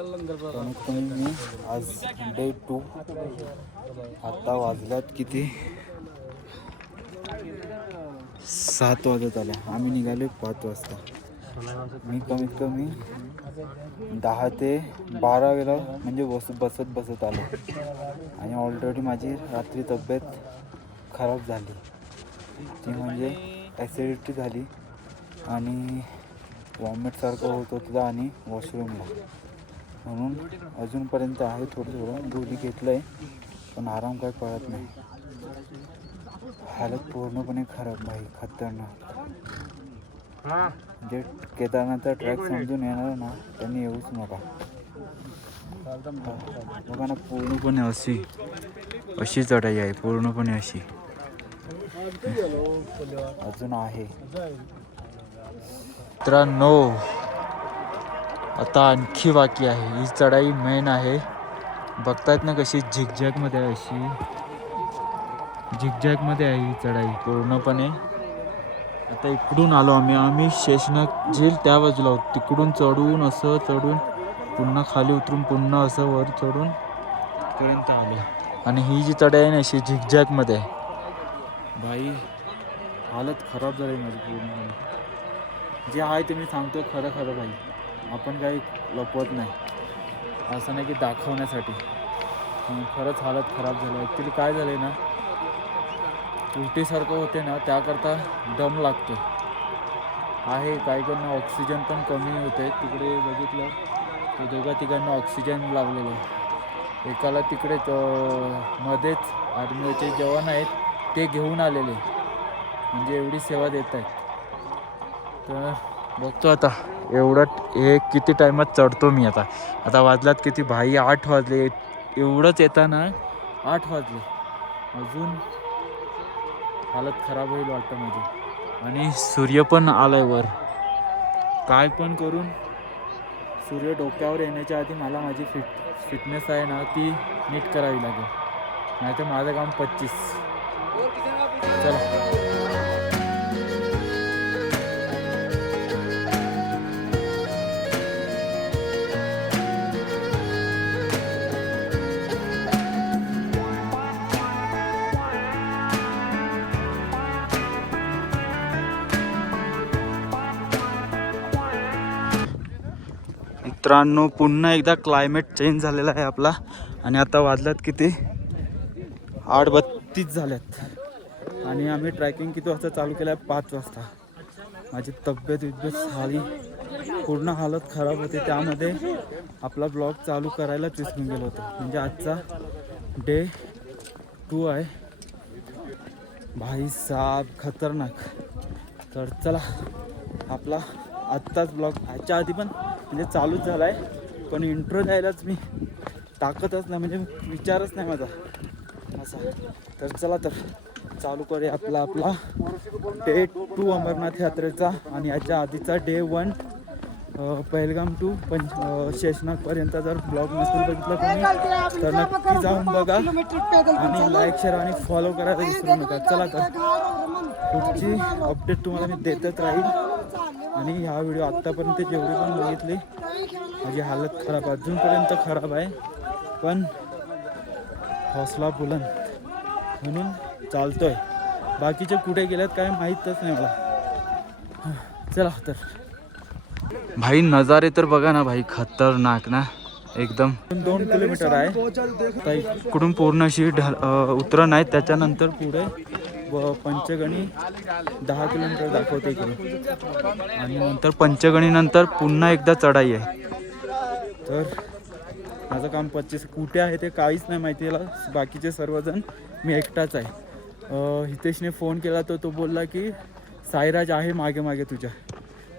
कमीत कमी मी आज डे 2 आता वाजल्यात किती 7 वाजत आले. आम्ही निघाले 5 वाजता. मी कमीत कमी 10 ते 12 वेळा म्हणजे बसत आलो आणि ऑलरेडी माझी रात्री तब्येत खराब झाली. ती म्हणजे ॲसिडिटी झाली आणि वॉमिटसारखं होत होतं आणि वॉशरूमला. म्हणून अजूनपर्यंत आहे थोडं गोळी घेतलं आहे पण आराम काय पडत नाही. हालत पूर्णपणे खराब भाई, खतरनाक. जे केदारनाथचा ट्रॅक समजून येणार ना त्यांनी येऊच नका. बघा ना, पूर्णपणे अशी चढाई आहे, पूर्णपणे अशी. अजून आहे मित्रांनो, आता आणखी बाकी आहे. ही चढाई मेन आहे. बघतायत ना कशी झिगझॅगमध्ये आहे, अशी झिगझॅगमध्ये आहे ही चढाई पूर्णपणे. आता इकडून आलो आम्ही शेषनाग झील त्या बाजूला आहोत. तिकडून चढून असं चढून पुन्हा खाली उतरून पुन्हा असं वर चढून पर्यंत आलो. आणि ही जी चढाई आहे ना अशी झिगझॅगमध्ये आहे. भाई हालत खराब झाली माझी पूर्ण. जे आहे ते मी सांगतो खरं भाई. आपण काही लपवत नाही, असं नाही की दाखवण्यासाठी. खरंच हालत खराब झाली. ॲक्च्युली काय झालं आहे ना, उलटीसारखं होते ना, त्याकरता दम लागतो आहे. काहीकांना ऑक्सिजन पण कमी होते. तिकडे बघितलं तर 2-3 ऑक्सिजन लावलेलं आहे. एकाला तिकडे मध्येच आर्मीचे जवान आहेत ते घेऊन आलेले, म्हणजे एवढी सेवा देत आहेत. तर बघतो आता हे किती टायमात चढतो मी. आता वाजलात किती भाई, 8 वाजले. एवढंच येताना 8 वाजले. अजून हालत खराब होईल वाटतं माझी. आणि सूर्य पण आलाय वर. काय पण करून सूर्य डोक्यावर येण्याच्या आधी मला माझी फिटनेस आहे ना ती नीट करावी लागेल, नाही तर माझं काम 25. चला. मित्रांनो, पुन्हा एकदा क्लायमेट चेंज झालेला आहे आपला. आणि आता वाजल्यात किती 8:32 झाल्यात. आणि आम्ही ट्रॅकिंग किती वाजता चालू केलं आहे? 5 वाजता. माझी तब्येत झाली, पूर्ण हालत खराब होते. त्यामध्ये आपला ब्लॉग चालू करायलाच विसरून गेलो होतो. म्हणजे आजचा डे 2 आहे भाई साब, खतरनाक. तर चला, आपला आत्ताच ब्लॉग ह्याच्या आधी पण म्हणजे चालूच झाला आहे, पण इंट्रो द्यायलाच मी ताकदच नाही, म्हणजे विचारच नाही माझा असा. तर चला, तर चालू करूया आपला डे 2 अमरनाथ यात्रेचा. आणि याच्या आधीचा डे 1 पहलगाम टू शेषनागपर्यंत. जर ब्लॉग नसेल बघितला तुम्ही तर नक्की जाऊन बघा आणि लाईक, शेअर आणि फॉलो करायला विसरू नका. चला, तर पुढची अपडेट तुम्हाला मी देतच राहील. आणि ह्या व्हिडिओ आत्तापर्यंत जेवढी पण बघितली, माझी हालत खराब अजूनपर्यंत खराब आहे, पण हौसला बुलंद म्हणून चालतोय. बाकीचे कुठे गेलेत काय माहीतच नाही मला. चला, तर भाई नजारे तर बघा ना भाई, खतरनाक ना एकदम. 2 किलोमीटर आहे इकडून पूर्ण अशी उतरण आहे. त्याच्यानंतर पुढे पंचगणी 10 किलोमीटर दाखवते इकडे. आणि नंतर पंचगणीनंतर पुन्हा एकदा चढाई आहे. तर माझं काम 25. कुठे आहे ते काहीच नाही माहिती याला. बाकीचे सर्वजण, मी एकटाच आहे. हितेशने फोन केला तर तो बोलला की साईराज आहे मागे मागे तुझ्या.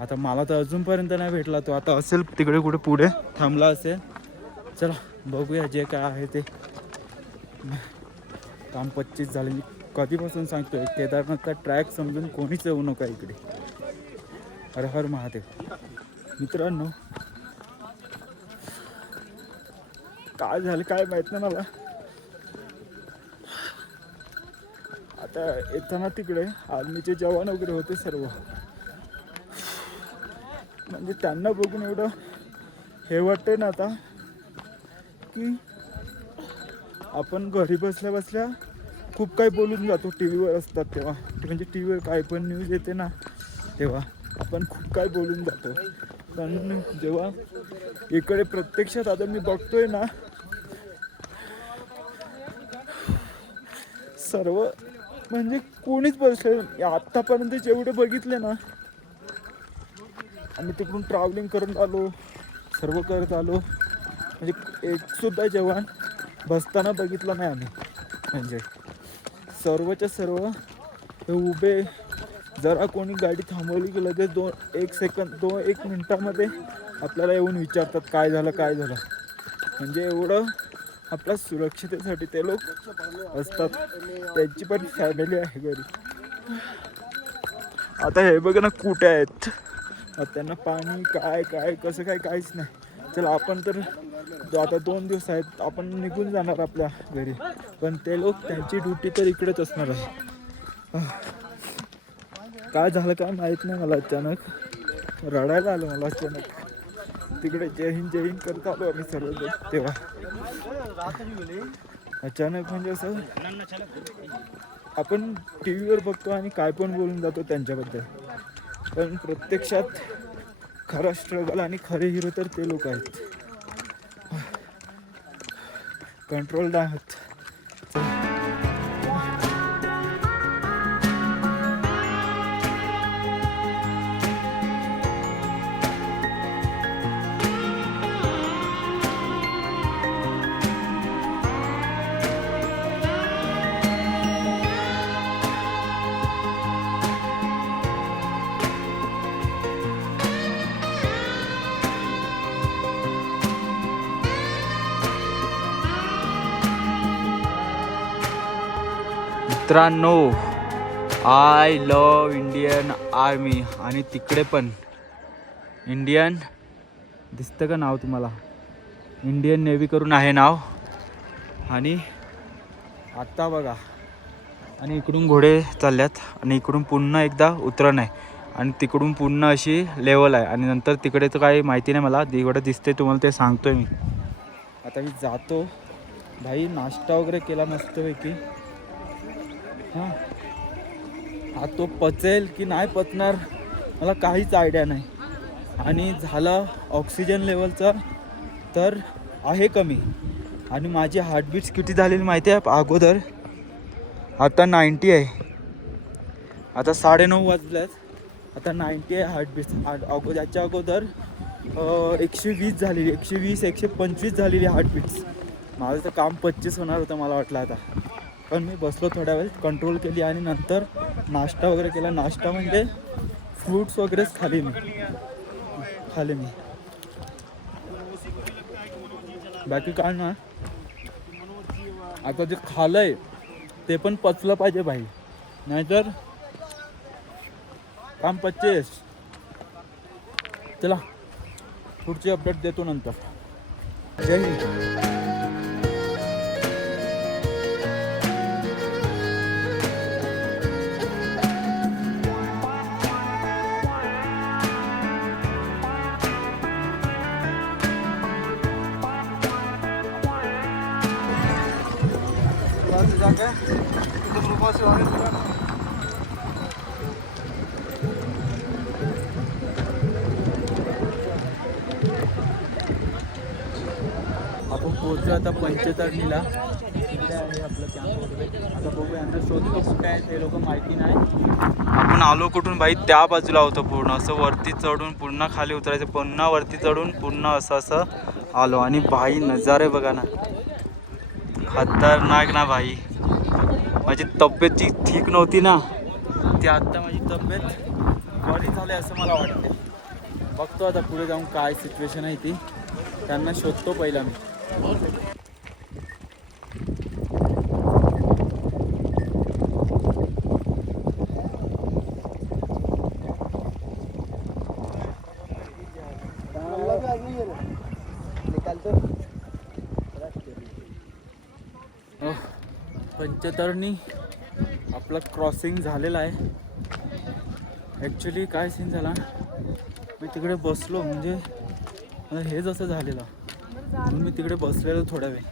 आता मला तर अजूनपर्यंत नाही भेटला तो. आता असेल तिकडे कुठे पुढे थांबला असेल. चला बघूया जे काय आहे ते. काम 25 झाले. मी कधीपासून सांगतोय केदारनाथचा ट्रॅक समजून कोणीच येऊ नका इकडे. हर हर महादेव. मित्रांनो, काय झालं काय माहित नाही मला. आता येताना तिकडे आर्मीचे जवान वगैरे होते सर्व, म्हणजे त्यांना बघून एवढं हे वाटतंय ना आता की आपण घरी बसल्या बसल्या खूप काही बोलून जातो. टी व्हीवर असतात तेव्हा, म्हणजे टी व्हीवर काय पण न्यूज येते ना तेव्हा आपण खूप काय बोलून जातो. पण जेव्हा इकडे प्रत्यक्षात आता मी बघतोय ना, सर्व म्हणजे कोणीच बसले आत्तापर्यंत जेवढे बघितले ना, आम्ही तिकडून ट्रॅव्हलिंग करून आलो, सर्व करत आलो, म्हणजे एक सुद्धा जवान बसताना बघितलं नाही आम्ही. म्हणजे सर्वच्या सर्व हे उभे. जरा कोणी गाडी थांबवली की लगेच 1 मिनिटामध्ये आपल्याला येऊन विचारतात काय झालं काय झालं. म्हणजे एवढं आपल्या सुरक्षितेसाठी ते लोक असतात. त्यांची पण फॅमिली आहे घरी. आता हे बघ ना कुठे आहेत, त्यांना पाणी काय काय कसं काय काहीच नाही. चला आपण तर आता 2 दिवस आहेत, आपण निघून जाणार आपल्या घरी, पण ते लोक त्यांची ड्युटी तर इकडेच असणार आहे. काय झालं काय माहीत नाही मला. अचानक रडायला आलं मला. तिकडे जय हिंद करत आलो आम्ही सर्वजण. तेव्हा अचानक म्हणजे असं आपण टी व्हीवर बघतो आणि काय पण बोलून जातो त्यांच्याबद्दल, पण प्रत्यक्षात खरा स्ट्रगल आणि खरे हिरो तर ते लोक आहेत. कंट्रोल्ड आहात. मित्रांनो, आय लव इंडियन आर्मी. आणि तिकडे पण इंडियन दिसतं का नाव तुम्हाला? इंडियन नेव्ही करून आहे नाव. आणि आत्ता बघा, आणि इकडून घोडे चालल्यात आणि इकडून पुन्हा एकदा उतरण आहे आणि तिकडून पुन्हा अशी लेवल आहे आणि नंतर तिकडे तर काही माहिती नाही मला. जेवढं दिसते तुम्हाला ते सांगतोय मी. आता मी जातो भाई. नाश्ता वगैरे केला मस्तपैकी. हां, हा तो पचेल की नाही पचणार मला काहीच आयडिया नाही. आणि झालं ऑक्सिजन लेवलचा तर आहे कमी. आणि माझी हार्टबीट्स किती झालेली माहिती आहे अगोदर? आता 90 आहे. आता 9:30 वाजल्यात. आता 90 आहे हार्टबीट्स. याच्या अगोदर 120 झालेली, 120-125 झालेली हार्टबीट्स. माझं तर काम 25 होणार होतं मला वाटलं आता. पण मी बसलो थोड्या वेळ, कंट्रोल केली आणि नंतर नाश्ता वगैरे केला. नाश्ता म्हणजे फ्रूट्स वगैरेच खाले मी. बाकी काय ना. आता जे खालंय ते पण पचलं पाहिजे भाई, नाहीतर काम 25. चला पुढची अपडेट देतो नंतर. जय हिंद. आपण पोहोचलो आता पंचतरणीला. तिकडे आहे आपलं कॅम्प वगैरे. आता बघू यांचा शोधतो कुठे आहे ते लोक, माहिती नाही. आपण आलो कुठून भाई? त्या बाजूला होतं पूर्ण असं वरती चढून पुन्हा खाली उतरायचं, पुन्हा वरती चढून पुन्हा असं आलो. आणि भाई नजारे बघा ना, खतरनाक ना भाई. माझी तब्येत जी ठीक नव्हती ना, ती आत्ता माझी तब्येत बरी झाली असं मला वाटते. बघतो आता पुढे जाऊन काय सिच्युएशन आहे ती, त्यांना शोधतो पहिला मी. पंचतरणी आपलं क्रॉसिंग झालेलं आहे. ॲक्च्युली काय सीन झाला, मी तिकडे बसलो म्हणजे हे जसं झालेलं म्हणून मी तिकडे बसलेलो थोड्या वेळ.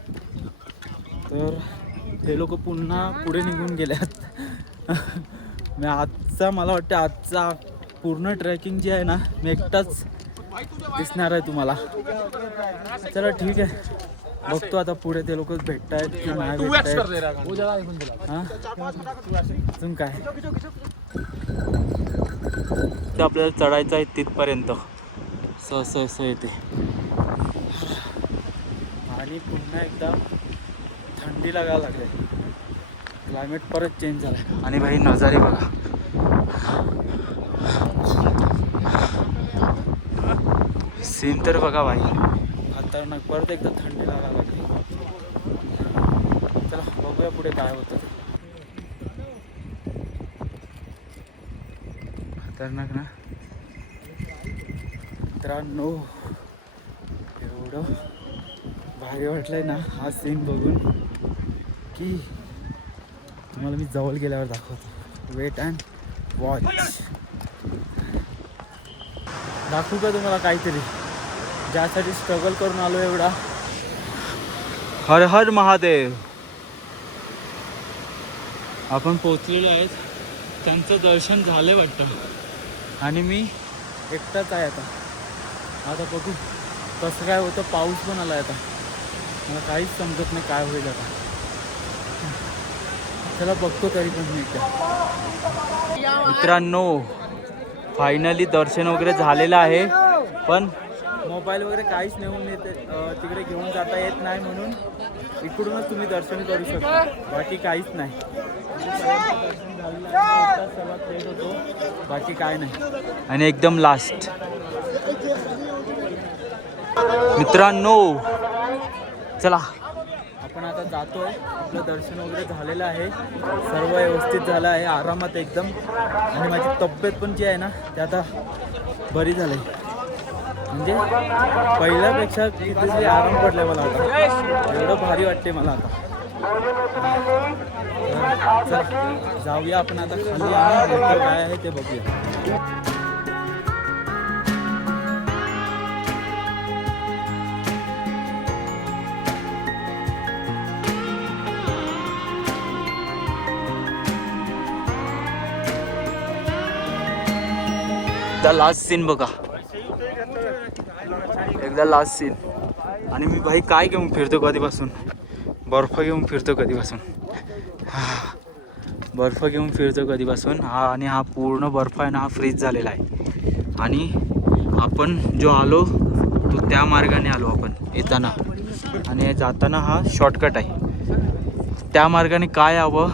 तर हे लोक पुन्हा पुढे निघून गेल्यात. मी आजचा मला वाटतं आजचा पूर्ण ट्रेकिंग जी आहे ना मी एकटाच दिसणार आहे तुम्हाला. चला ठीक आहे, बघतो आता पुढे ते लोक भेटत आहेत की नाही भेटत आहेत. हां अजून काय ते आपल्याला चढायचं आहे तिथपर्यंत. असं येते आणि पुन्हा एकदा थंडी लागायला लागले. क्लायमेट परत चेंज झालं आणि भाई नजारे बघा. सीन तर बघा भाई, खतरनाक. परत एकदा थंडी लागायला लागली. चला बघूया पुढे काय होतं. खतरनाक ना मित्रांनो, एवढं भारी वाटलंय ना हा सीन बघून की तुम्हाला मी जवळ गेल्यावर दाखवतो. Wait and watch. दाखवू का तुम्हाला काहीतरी ज्यासाठी स्ट्रगल करून आलो एवढा. हर हर महादेव. आपण पोचलेलो आहेत, त्यांचं दर्शन झालं वाटतं आणि मी एकटाच आहे आता बघू कसं काय होतं. पाऊस पण आला आता, मला काहीच समजत नाही काय होईल आता. चला बघतो तरी पण मी मित्रांनो. फायनली दर्शन वगैरे झालेलं आहे, पण मोबाईल वगैरे काहीच नेऊन तिकडे घेऊन जाता येत नाही, म्हणून इकडूनच तुम्ही दर्शन करू शकता. बाकी काहीच नाही. दर्शन झालेलं आहे, सर्वात लेट होतो, बाकी काय नाही. आणि एकदम लास्ट मित्रांनो, चला आपण आता जातोय. आपलं दर्शन वगैरे झालेलं आहे, सर्व व्यवस्थित झालं आहे आरामात एकदम. आणि माझी तब्येत पण जी आहे ना ती आता बरी झाली, म्हणजे पहिल्यापेक्षा कितीतरी आराम पडलाय मला आता. एवढं भारी वाटते मला आता. चल जाऊया आपण आता खाली आणि नंतर काय आहे ते बघूया. लास्ट सीन बघा, एकदा लास्ट सीन. आणि मी भाई काय घेऊन फिरतो कधीपासून, बर्फ घेऊन फिरतो कधीपासून. बर्फ घेऊन फिरतो कधीपासून. आणि हा पूर्ण बर्फ आहे ना हा फ्रीज झालेला आहे. आणि आपण जो आलो तो त्या मार्गाने आलो आपण येताना, आणि जाताना हा शॉर्टकट आहे. त्या मार्गाने काय यावं,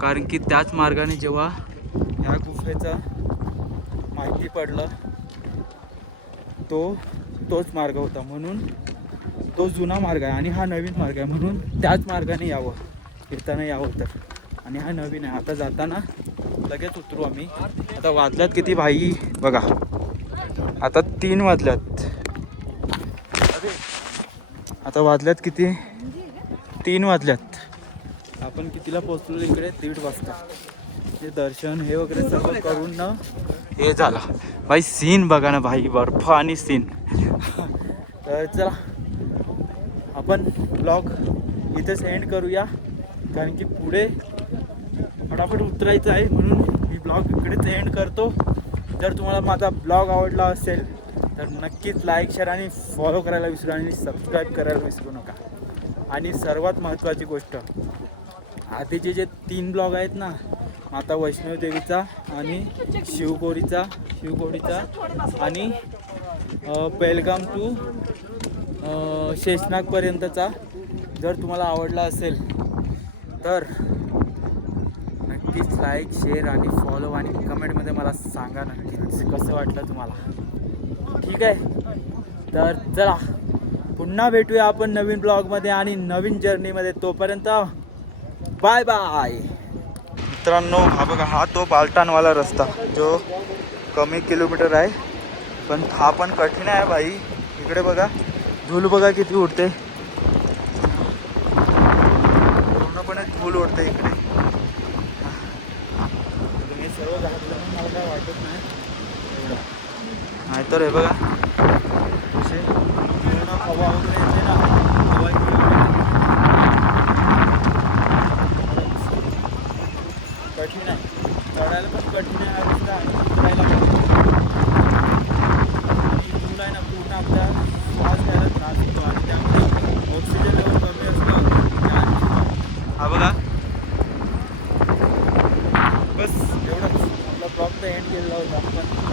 कारण की त्याच मार्गाने जेव्हा ह्या गुफेचं माहिती पडलं तोच मार्ग होता, म्हणून तो जुना मार्ग आहे आणि हा नवीन मार्ग आहे, म्हणून त्याच मार्गाने यावं फिरताना यावं तर. आणि हा नवीन आहे. आता जाताना लगेच उतरू आम्ही. आता वाजल्यात किती भाई बघा, आता 3 वाजल्यात. आता वाजल्यात किती, 3 वाजल्यात. आपण कितीला पोचलो इकडे, 1:30 वाजता. ते दर्शन हे वगैरे सगळं करून ना हे झालं भाई. सीन बघा ना भाई, बर्फ आणि सीन. तर चला आपण ब्लॉग इथेच एंड करूया, कारण की पुढे फटाफट उतरायचं आहे, म्हणून मी ब्लॉग इकडेच एंड करतो. जर तुम्हाला माझा ब्लॉग आवडला असेल तर नक्कीच लाईक, शेअर आणि फॉलो करायला विसरू, आणि सबस्क्राईब करायला विसरू नका. आणि सर्वात महत्त्वाची गोष्ट, आधीचे जे 3 ब्लॉग आहेत ना, माता वैष्णोदेवीचा आणि शिवकोडीचा आणि पेलगाम टू शेषनागपर्यंतचा, जर तुम्हाला आवडला असेल तर नक्कीच लाईक, शेअर आणि फॉलो आणि कमेंटमध्ये मला सांगा नक्कीच कसं वाटलं तुम्हाला. ठीक आहे, तर चला पुन्हा भेटूया आपण नवीन ब्लॉगमध्ये आणि नवीन जर्नीमध्ये. तोपर्यंत बाय बाय. मित्रांनो, हा बघा, हा तो बालटाणवाला रस्ता जो कमी किलोमीटर आहे, पण हा पण कठीण आहे भाई. इकडे बघा, धूल बघा किती उडते, पूर्णपणे धूल उडते इकडे. हे सर्व घातलं मला काय वाटत नाही एवढं, नाहीतर हे बघा कसे कठीण आहे, चढायला पण कठीण आहे हा रस्ता आणि उतरायला पण. आणि इथून आहे ना पूर्ण आपल्या श्वास घ्यायला त्रास होतो आणि त्यामुळे ऑक्सिजन लेवल कमी असतं. हा बघा, बस एवढंच आपला ब्लॉग तर एंड केलेला होता आपण.